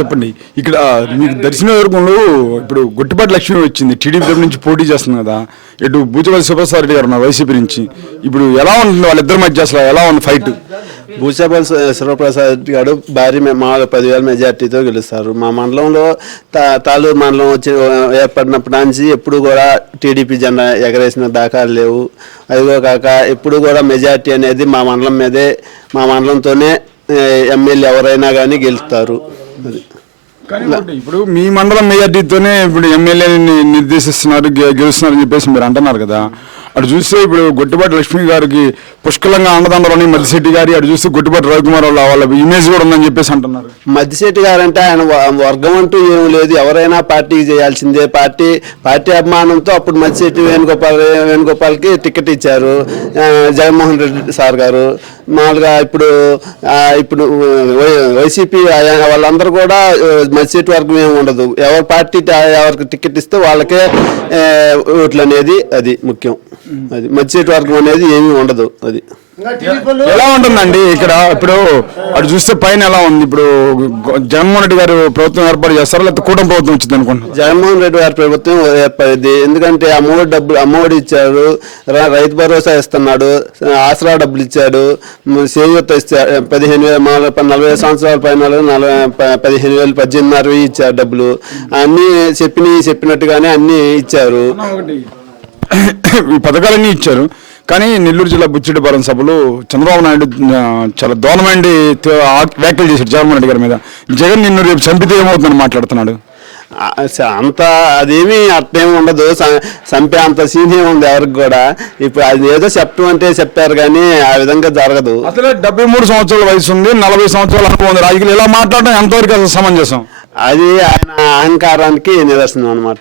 చెప్పండి. ఇక్కడ మీకు దర్శనవర్గంలో ఇప్పుడు గుట్టిపాటి లక్ష్మి వచ్చింది. టీడీపీ తరపు నుంచి పోటీ చేస్తుంది కదా. ఇటు బూచపల్లి సుభాష్ రెడ్డి గారు ఉన్నారు వైసీపీ నుంచి. ఇప్పుడు ఎలా ఉంటుంది వాళ్ళిద్దరి మధ్య అసలు ఎలా ఉంది ఫైట్ భూషాపల్ శివప్రసాద్ రెడ్డి గారు భారీ మా పదివేల మెజార్టీతో గెలుస్తారు. మా మండలంలో తా తాలూరు మండలం వచ్చి ఏర్పడినప్పటి నుంచి ఎప్పుడు కూడా టీడీపీ జెండా ఎగరేసిన దాఖలు లేవు. అదిగో కాక ఎప్పుడు కూడా మెజార్టీ అనేది మా మండలం మీదే మా మండలంతోనే ఎమ్మెల్యే ఎవరైనా కానీ గెలుస్తారు. అది కానీ ఒకటి, ఇప్పుడు మీ మండలం మెజార్టీతోనే ఇప్పుడు ఎమ్మెల్యేని నిర్దేశిస్తున్నారు గెలుస్తున్నారని చెప్పేసి మీరు అంటున్నారు కదా. అటు చూస్తే ఇప్పుడు గొట్టిపాటి లక్ష్మి గారికి పుష్కలంగా అండదండలని మద్దిశెట్టి గారి అటు చూస్తే గొట్టిపాటి రవికుమార్ వాళ్ళ వాళ్ళ ఇమేజ్ కూడా ఉందని చెప్పేసి అంటున్నారు. మద్దిశెట్టి అంటే ఆయన వర్గం అంటూ ఏం లేదు. ఎవరైనా పార్టీకి చేయాల్సిందే. పార్టీ పార్టీ అభిమానంతో అప్పుడు మద్దిశెట్టి వేణుగోపాల్ వేణుగోపాల్కి టికెట్ ఇచ్చారు. జగన్మోహన్ రెడ్డి సార్ గారు. మామూలుగా ఇప్పుడు ఇప్పుడు వై- వైసీపీ వాళ్ళందరూ కూడా ఆ, మద్దిశెట్టి వర్గం ఏమి ఉండదు. ఎవరి పార్టీ ఎవరికి టికెట్ ఇస్తే వాళ్ళకే ఓట్లు అనేది అది ముఖ్యం. అది వర్గం అనేది ఏమీ ఉండదు అది. ఎలా ఉంటుందండి ఇక్కడ? ఇప్పుడు అటు చూస్తే పైన ఎలా ఉంది? ఇప్పుడు జగన్మోహన్ రెడ్డి గారు ప్రభుత్వం ఏర్పాటు చేస్తారా? లేకపోతే కూటమి ప్రభుత్వం వచ్చింది అనుకుంటున్నారు? జగన్మోహన్ రెడ్డి గారి ప్రభుత్వం ఏర్పడింది. ఎందుకంటే అమ్మఒడి డబ్బులు అమ్మఒడి ఇచ్చాడు. రైతు భరోసా ఇస్తున్నాడు. ఆసరా డబ్బులు ఇచ్చాడు. చేయూత ఇచ్చాడు పదిహేను వేల నలభై సంవత్సరాల పైన నలభై పదిహేను వేలు పద్దెనిమిదిన్నర ఇచ్చారు డబ్బులు. అన్నీ చెప్పినవి చెప్పినట్టుగానే అన్నీ ఇచ్చారు. ఈ పథకాలన్నీ ఇచ్చారు. కానీ నెల్లూరు జిల్లా బుచ్చిడిపాలెం సభలో చంద్రబాబు నాయుడు చాలా దారుణమైన ఆ- వ్యాఖ్యలు చేశాడు జగన్మోహన్ రెడ్డి గారి మీద. జగన్ నిన్ను రేపు చంపితే ఏమవుతుందని మాట్లాడుతున్నాడు? అంత అదేమీ అర్థం ఉండదు. చంపే అంత సీనియం ఉంది ఎవరికి కూడా. ఇప్పుడు అది ఏదో చెప్పడం అంటే చెప్పారు కానీ ఆ విధంగా జరగదు. అసలే డెబ్బై మూడు సంవత్సరాల వయసు ఉంది నలభై సంవత్సరాల అనుభవం ఉంది. రాజకీయాలు ఇలా మాట్లాడడం ఎంతవరకు అసలు సమంజసం? అది ఆయన అహంకారానికి నిదర్శనం అన్నమాట.